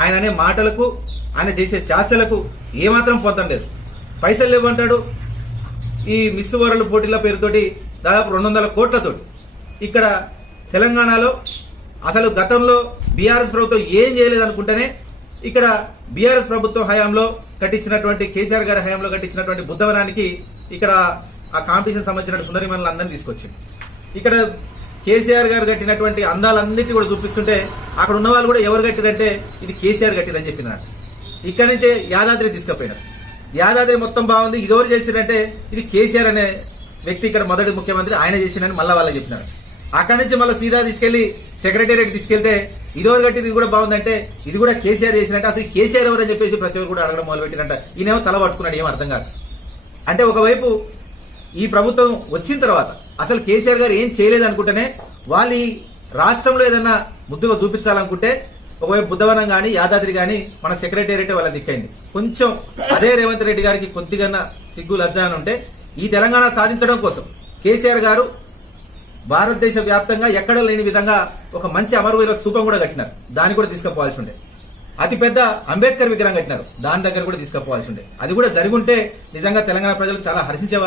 ఆయన అనే మాటలకు ఆయన చేసే చాసలకు ఏమాత్రం పొందడం లేదు. పైసలు లేవంటాడు. ఈ మిస్ వరల్డ్ పోటీల పేరుతోటి దాదాపు 200 కోట్లతోటి ఇక్కడ తెలంగాణలో అసలు గతంలో బీఆర్ఎస్ ప్రభుత్వం ఏం చేయలేదనుకుంటేనే ఇక్కడ బీఆర్ఎస్ ప్రభుత్వం హయాంలో కట్టించినటువంటి కేసీఆర్ గారి హయాంలో కట్టించినటువంటి బుద్ధవనానికి ఇక్కడ ఆ కాంపిటీషన్ సంబంధించిన సుందరిమణులు అందరినీ తీసుకొచ్చింది. ఇక్కడ కేసీఆర్ గారు కట్టినటువంటి అందాలన్నిటి కూడా చూపిస్తుంటే అక్కడ ఉన్న వాళ్ళు కూడా ఎవరు కట్టిరంటే ఇది కేసీఆర్ కట్టిరని చెప్పినారు. ఇక్కడి నుంచే యాదాద్రి తీసుకుపోయినారు. యాదాద్రి మొత్తం బాగుంది, ఇది ఎవరు చేసిరంటే ఇది కేసీఆర్ అనే వ్యక్తి ఇక్కడ మొదటి ముఖ్యమంత్రి ఆయన చేసినని మళ్ళీ వాళ్ళకి చెప్పినారు. అక్కడి నుంచి మళ్ళీ సీదా తీసుకెళ్లి సెక్రటేరియట్ తీసుకెళ్తే ఇది ఎవరు కట్టింది, ఇది కూడా బాగుందంటే ఇది కూడా కేసీఆర్ చేసినట్టు. అసలు కేసీఆర్ ఎవరు అని చెప్పేసి ప్రతి ఒక్కరు కూడా అడగడం మొదలుపెట్టినట్ట. ఈయనేమో తల పట్టుకున్నాడు, ఏం అర్థం కాదు. అంటే ఒకవైపు ఈ ప్రభుత్వం వచ్చిన తర్వాత అసలు కేసీఆర్ గారు ఏం చేయలేదు అనుకుంటేనే వాళ్ళు ఈ రాష్ట్రంలో ఏదన్నా ముద్దుగా చూపించాలనుకుంటే ఒకవైపు బుద్ధవనం కానీ యాదాద్రి కానీ మన సెక్రటేరియట్ వాళ్ళ దిక్కైంది. కొంచెం అదే రేవంత్ రెడ్డి గారికి కొద్దిగా సిగ్గు లజ్జ అని ఉంటే ఈ తెలంగాణ సాధించడం కోసం కేసీఆర్ గారు భారతదేశ వ్యాప్తంగా ఎక్కడ లేని విధంగా ఒక మంచి అమరవీర స్తూపం కూడా కట్టినారు. దాన్ని కూడా తీసుకుపోవాల్సి ఉండే. అతిపెద్ద అంబేద్కర్ విగ్రహం కట్టినారు, దాని దగ్గర కూడా తీసుకుపోవాల్సి ఉండే. అది కూడా జరిగి ఉంటే నిజంగా తెలంగాణ ప్రజలు చాలా హర్షించే